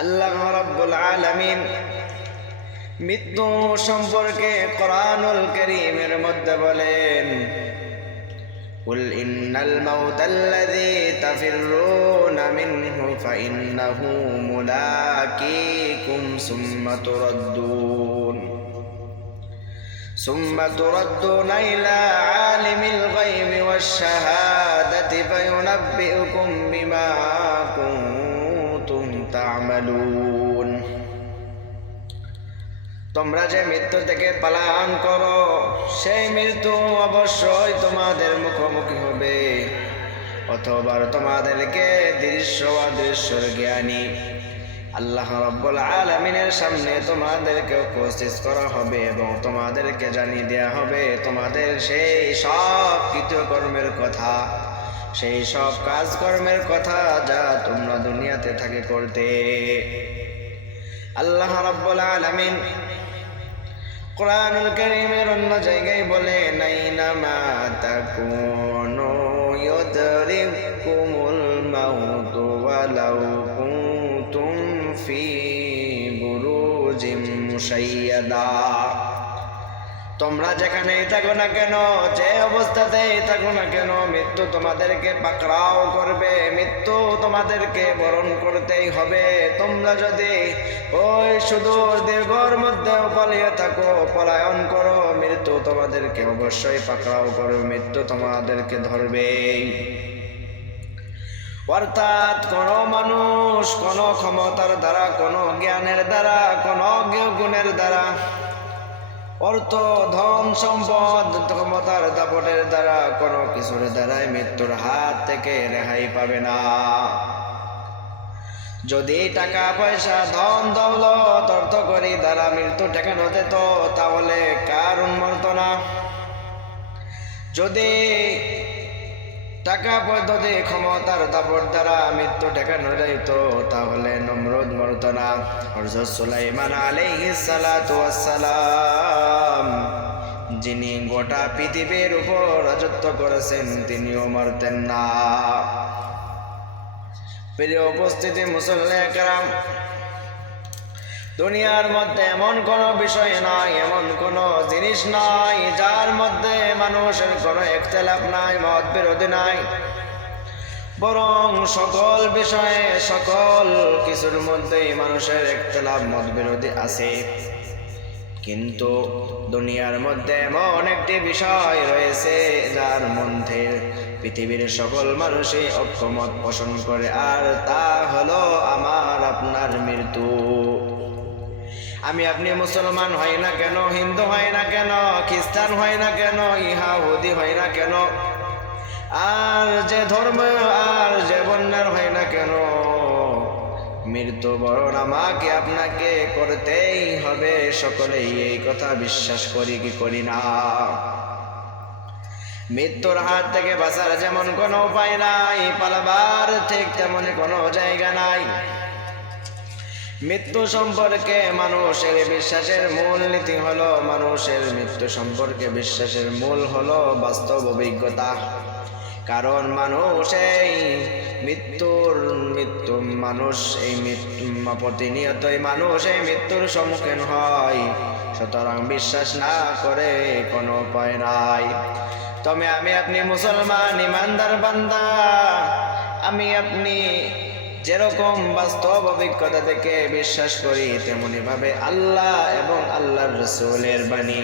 আল্লাহ রাব্বুল আলামিন মৃত্যু সম্পর্কে কোরআনুল কারীমের মধ্যে বলেন, কুল ইন্নাল মাউতাল্লাযী তাফিররুনা মিনহু ফাইন্নাহু মুলাকীকুম সুম্মা তুরাদ্দুনা ইলা আলিমিল গায়বি ওয়াশ শাহাদাতি ফায়ুনাব্বিউকুম বিমা কুনতুম তা'মালুন। তোমরা যে মৃত্যু থেকে পালায়ন করো, সেই মৃত্যু অবশ্যই তোমাদের মুখোমুখি হবে, অথবা তোমাদেরকে দৃশ্য অদৃশ্যের জ্ঞানী আল্লাহ রাব্বুল আলামিনের সামনে তোমাদেরকে উপস্থিত করা হবে এবং তোমাদেরকে জানিয়ে দেওয়া হবে তোমাদের সেই সব কৃতকর্মের কথা, সেই সব কাজকর্মের কথা যা তোমরা দুনিয়াতে থাকে করতে। আল্লাহ রাব্বুল আলামিন কোরআনুল কারীমের অন্য জায়গায় বলেন, আইনামা তাকুনু ইউদরিকুমুল মাউতু ওয়ালাউ কুনতুম ফি বুরুজিম মুশাইয়াদা। তোমরা যেখানেই থাকো না কেন, যে অবস্থাতেই থাকো না কেন, মৃত্যু তোমাদেরকে পাকড়াও করবে, মৃত্যু তোমাদেরকে বরণ করতেই হবে। তোমরা যদি ওই সুদূর দীর্ঘর মধ্যেও পালিয়ে থাকো, পলায়ন করো, মৃত্যু তোমাদেরকে অবশ্যই পাকড়াও করবে, মৃত্যু তোমাদেরকে ধরবেই। অর্থাৎ কোন মানুষ কোন ক্ষমতার দ্বারা, কোন জ্ঞানের দ্বারা, কোন গুণের দ্বারা, অর্থ ধন সম্পদ ক্ষমতার দাপটের দ্বারা, কোনো কিছুর দ্বারাই মৃত্যুর হাত থেকে রেহাই পাবে না। যদি টাকা পয়সা ধন দৌলত অর্থ করি দ্বারা মৃত্যু ঠেকানো যেত, তাহলে কার উন্মর্তনা? যদি টাকা পদ্ধতি ক্ষমতার দাপট দ্বারা মৃত্যু ঠেকানো যেত, তাহলে নমরুদ মরত না। হযরত সুলাইমান আলাইহিস সালাতু ওয়াস সালাম, যিনি গোটা পৃথিবীর উপর রাজত্ব করেছেন, তিনিও মরতেন না। প্রিয় উপস্থিতি মুসল্লিয়ে কেরাম, দুনিয়ার মধ্যে এমন কোনো বিষয় নাই, এমন কোনো জিনিস নাই যার মধ্যে মানুষের কোনো ইখতিলাফ নাই, মত বিরোধী নাই। বরং সকল বিষয়ে, সকল কিছুর মধ্যেই মানুষের ইখতিলাফ, মত বিরোধী আছে। কিন্তু দুনিয়ার মধ্যে এমন একটি বিষয় রয়েছে যার মধ্যে পৃথিবীর সকল মানুষই ঐক্যমত পোষণ করে, আর তা হলো আমার আপনার মৃত্যু। আমি আপনি মুসলমান হই না কেন, হিন্দু হয় না কেন, খ্রিস্টান হয় না কেন, ইহুদি হয় না কেন, আর যে ধর্ম আর যে বর্ণের হয় না কেন, মৃত্যু বরণ আমাকে আপনাকে করতেই হবে। সকলেই এই কথা বিশ্বাস করি কি করি না? মৃত্যুর হাত থেকে বাঁচার যেমন কোনো উপায় নাই, পালাবার ঠিক তেমন কোনো জায়গা নাই। মৃত্যু সম্পর্কে মানুষের বিশ্বাসের মূল নীতি হলো, মানুষের মৃত্যু সম্পর্কে বিশ্বাসের মূল হলো বাস্তব অভিজ্ঞতা। কারণ মানুষ এই প্রতিনিয়তই মানুষ এই মৃত্যুর সম্মুখীন হয়, সুতরাং বিশ্বাস না করে কোনো উপায় নাই। তবে আমি আপনি মুসলমান ইমানদার বান্দা, আমি আপনি যেরকম বাস্তব অভিজ্ঞতা থেকে বিশ্বাস করি, তেমনি ভাবে আল্লাহ এবং আল্লাহর রাসূলের বাণী,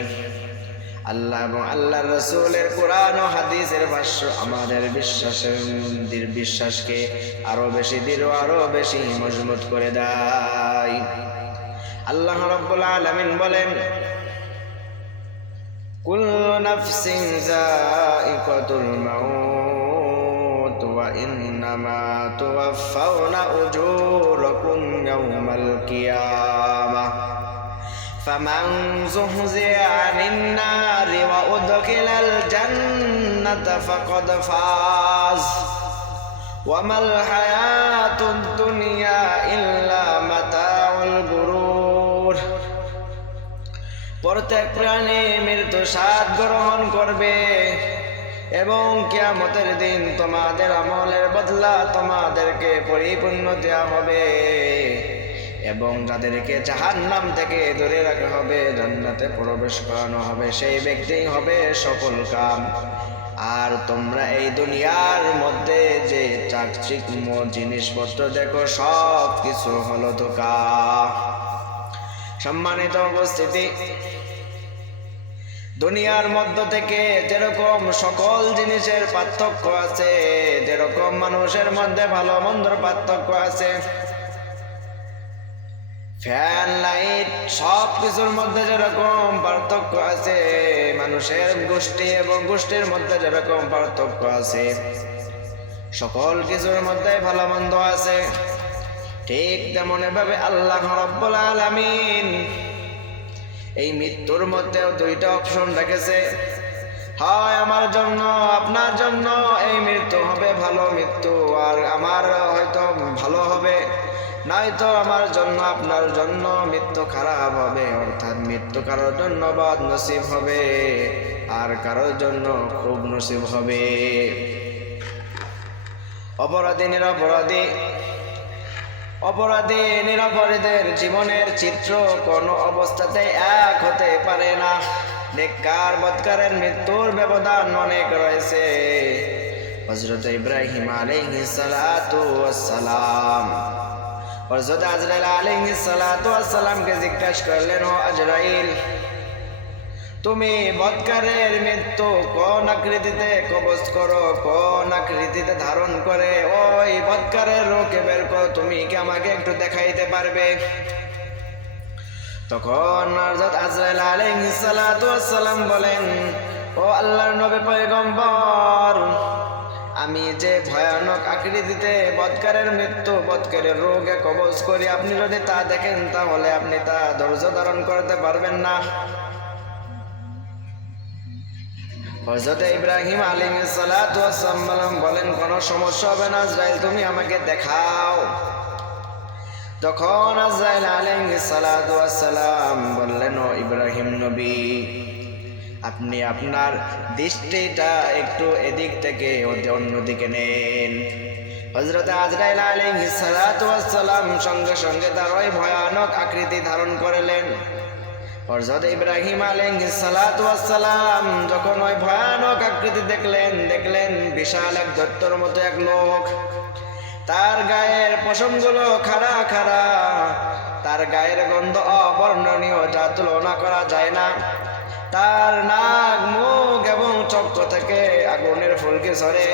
আল্লাহ এবং আল্লাহর রাসূলের কোরআন ও হাদিসের ভাষ্য আমাদের বিশ্বাসকে আরো বেশি দৃঢ়, আরো বেশি মজবুত করে দেয়। আল্লাহ রাব্বুল আলামিন বলেন, কুল্লু নাফসিন যায়িকাতুল মাউত ওয়া ইন্নামা তুওয়াফাউনা উজুরাকুম ইয়াওমাল কিয়ামাহ ফামান যুহজিয়া আনিন নারি ওয়া উদখিলাল জান্নাতা ফাকাদ ফাজ ওয়া মাল হায়াতুদ দুনিয়া ইল্লা মাতাউল গুরুর। প্রত্যেক প্রাণী মৃত্যু স্বাদ গ্রহণ করবে এবং কিয়ামতের দিন তোমাদের আমলের বদলা তোমাদেরকে পরিপূর্ণ দেওয়া হবে। এবং যাদেরকে জাহান্নাম থেকে দূরে রাখা হবে, জান্নাতে প্রবেশ করানো হবে, সেই ব্যক্তিই হবে সফল কাম। আর তোমরা এই দুনিয়ার মধ্যে যে চাকচিক্য জিনিসপত্র দেখো, সব কিছু হলো ধোঁকা। সম্মানিত উপস্থিতি, দুনিয়ার মধ্য থেকে যেরকম সকল জিনিসের পার্থক্য আছে, যেরকম মানুষের মধ্যে ভালো মন্দর পার্থক্য আছে, ফ্যান লাইট সব কিছুর মধ্যে যেরকম পার্থক্য আছে, মানুষের গোষ্ঠী এবং গোষ্ঠীর মধ্যে যেরকম পার্থক্য আছে, সকল কিছুর মধ্যে ভালো মন্দ আছে, ঠিক তেমন এভাবে আল্লাহ রাব্বুল আলামিন এই মৃত্যুর মধ্যেও দুইটা অপশন রেখেছে। হয় আমার জন্য আপনার জন্য এই মৃত্যু হবে ভালো মৃত্যু, আর আমার হয়তো ভালো হবে, নয়তো আমার জন্য আপনার জন্য মৃত্যু খারাপ হবে। অর্থাৎ মৃত্যু কারোর জন্য বদ নসিব হবে, আর কারোর জন্য খুব নসিব হবে। অপরাধী নিরপরাধীদের জীবনের চিত্র কোনো অবস্থাতেই এক হতে পারে না। নেককার বদকারের মৃত্যুর ব্যবধান অনেক রয়েছে। হযরত ইব্রাহিম আলাইহিস সালাতু ওয়াস সালাম হযরত আজরাইল আলাইহিস সালাতু ওয়াস সালামকে জিজ্ঞাসা করলেন, ও আজরাইল, তুমি বদকারের মৃত্যু কোন আকৃতিতে কবজ করো, কোন আকৃতিতে ধারণ করে, ওই বদকারের রোগকে বের করো, তুমি কি আমাকে একটু দেখাইতে পারবে? তখন হযরত আজরাইল আলাইহিস সালাতু ওয়াস সালাম বলেন, ও আল্লাহর নবী পয়গম্বর, আমি যে ভয়ানক আকৃতিতে বদকারের মৃত্যু, বদকারের রোগে কবজ করি, আপনি যদি তা দেখেন তাহলে আপনি তা ধৈর্য ধারণ করতে পারবেন না। হযরত ইব্রাহিম আলাইহিস সালাতু ওয়াস সালাম বলেন, কোনো সমস্যা হবে না আজরাইল, তুমি আমাকে দেখাও। তখন আজরাইল আলাইহিস সালাতু ওয়াস সালাম বললেন, ও ইব্রাহিম নবী, আপনি আপনার দৃষ্টিটা একটু এদিক থেকে অন্যদিকে নেন। হযরত আজরাইল আলাইহিস সালাতু ওয়াস সালাম সঙ্গে সঙ্গে তার ওই ভয়ানক আকৃতি ধারণ করলেন। হযরত ইব্রাহিম আলাইহিস সালাতু ওয়াস সালাম যখন ওই ভয়ানক আকৃতি দেখলেন বিশাল এক দৈত্যের মতো এক লোক, তার গায়ের পশমগুলো খাড়া খাড়া, তার গায়ের গন্ধ অবর্ণনীয়, যা তুলনা করা যায় না। তার নাক, মুখ এবং চক্ষু থেকে আগুনের ফুলকি ঝরে।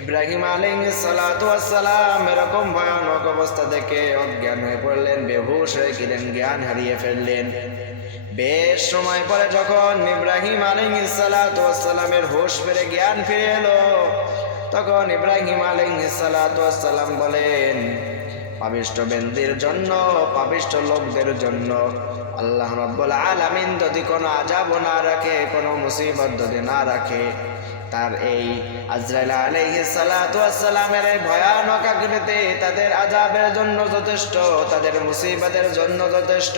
ইব্রাহিম আলাইহিস সালাতু ওয়াস সালাম এরকম ভয়ানক অবস্থা দেখে অজ্ঞান হয়ে পড়লেন, বেহুশ হয়ে গেলেন, জ্ঞান হারিয়ে ফেললেন। বেশ সময় পরে যখন ইব্রাহিম আলাইহিস সালাতু ওয়াস সালামের হুঁশ ফিরে, জ্ঞান ফিরে এলো, তখন ইব্রাহিম আলাইহিস সালাতু ওয়াস সালাম বলেন, পাপিষ্ঠ ব্যক্তির জন্য, পাপিষ্ঠ লোকদের জন্য আল্লাহ রাব্বুল আলামিন যদি কোনো আযাব না রাখে, কোনো মুসিবত যদি না রাখে, তার এই আজরাইল আলাইহিস সালাতু ওয়াস সালামের এই ভয়ানক আকৃতি তাদের আযাবের জন্য যথেষ্ট, তাদের মুসিবতের জন্য যথেষ্ট।